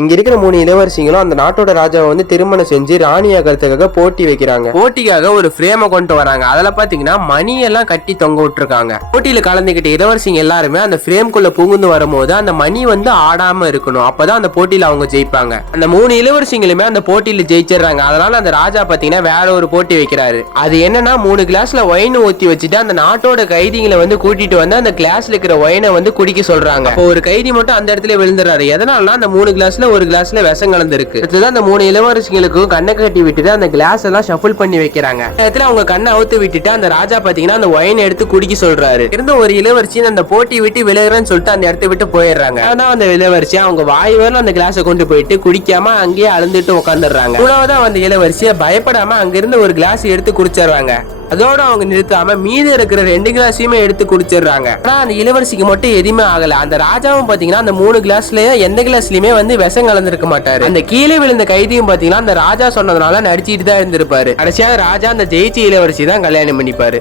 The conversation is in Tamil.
இங்க இருக்கிற 3 இளவரசிகளும் அந்த நாட்டோட ராஜாவை வந்து திருமணம் செஞ்சு ராணி ஆகிறதுக்காக போட்டி வைக்கிறாங்க. போட்டிக்காக ஒரு ஃப்ரேமை கொண்டு வராங்க. அதுல பாத்தீங்கன்னா மணி எல்லாம் கட்டி தொங்க விட்டுருக்காங்க. போட்டியில கலந்துகிட்ட இளவரசிங்க எல்லாருமே அந்த ஃப்ரேம்குள்ள புகுந்து வரும்போது அந்த மணி வந்து ஆடாம இருக்கணும். அப்பதான் அந்த போட்டியில அவங்க ஜெயிப்பாங்க. அந்த 3 இளவரசிங்களுமே அந்த போட்டியில ஜெயிச்சிடறாங்க. அதனால அந்த ராஜா பாத்தீங்கன்னா வேற ஒரு போட்டி வைக்கிறாரு. அது என்னன்னா 3 கிளாஸ்ல ஒயின் ஊத்தி வச்சுட்டு அந்த நாட்டோட கைதிகளை வந்து கூட்டிட்டு வந்து அந்த கிளாஸ்ல இருக்கிற ஒயினை வந்து குடிக்க சொல்றாங்க. அப்போ ஒரு கைதி மட்டும் அந்த இடத்துல விழுந்துறாரு. எதனால அந்த 3 கிளாஸ்ல ஒரு கிளாஸ்ல விஷம் கலந்துருக்கு. அடுத்தது அந்த 3 இளவரசிகளுக்கும் கண்ணை கட்டி விட்டுட்டு அந்த கிளாஸ் எல்லாம் ஷஃபிள் பண்ணி வைக்கிறாங்க. இடத்துல அவங்க கண்ணை அவுத்து விட்டுட்டு அந்த ராஜா பாத்தீங்கன்னா அந்த ஒயின் எடுத்து குடிக்க சொல்றாரு. இருந்த ஒரு இளவரசி அந்த போட்டி விட்டு விலகுறேன்னு சொல்லிட்டு அந்த இடத்தை விட்டு போயிடுறாங்க. ஆனா அந்த இளவரசி அவங்க வாய் வரல அந்த கிளாஸை கொண்டு போயிட்டு குடிக்காம அங்கேயே அழுந்துட்டு உட்காந்துடுறாங்க. மூணாவதா அந்த இளவரசியை பயப்படாம அங்கிருந்து ஒரு கிளாஸ் எடுத்து குடிச்சிடுறாங்க. அதோட அவங்க நிறுத்தாம மீதி இருக்கிற 2 கிளாஸையுமே எடுத்து குடிச்சிடுறாங்க. ஆனா அந்த இளவரசிக்கு மட்டும் எதுவுமே ஆகல. அந்த ராஜாவும் பாத்தீங்கன்னா அந்த 3 கிளாஸ்ல எந்த கிளாஸ்லயுமே வந்து விஷம் கலந்துருக்க மாட்டாரு. அந்த கீழே விழுந்த கைதியும் பாத்தீங்கன்னா அந்த ராஜா சொன்னதுனால நடிச்சிட்டு தான் இருந்திருப்பாரு. கடைசியா ராஜா அந்த ஜெயிச்ச இளவரசி தான் கல்யாணம் பண்ணிப்பாரு.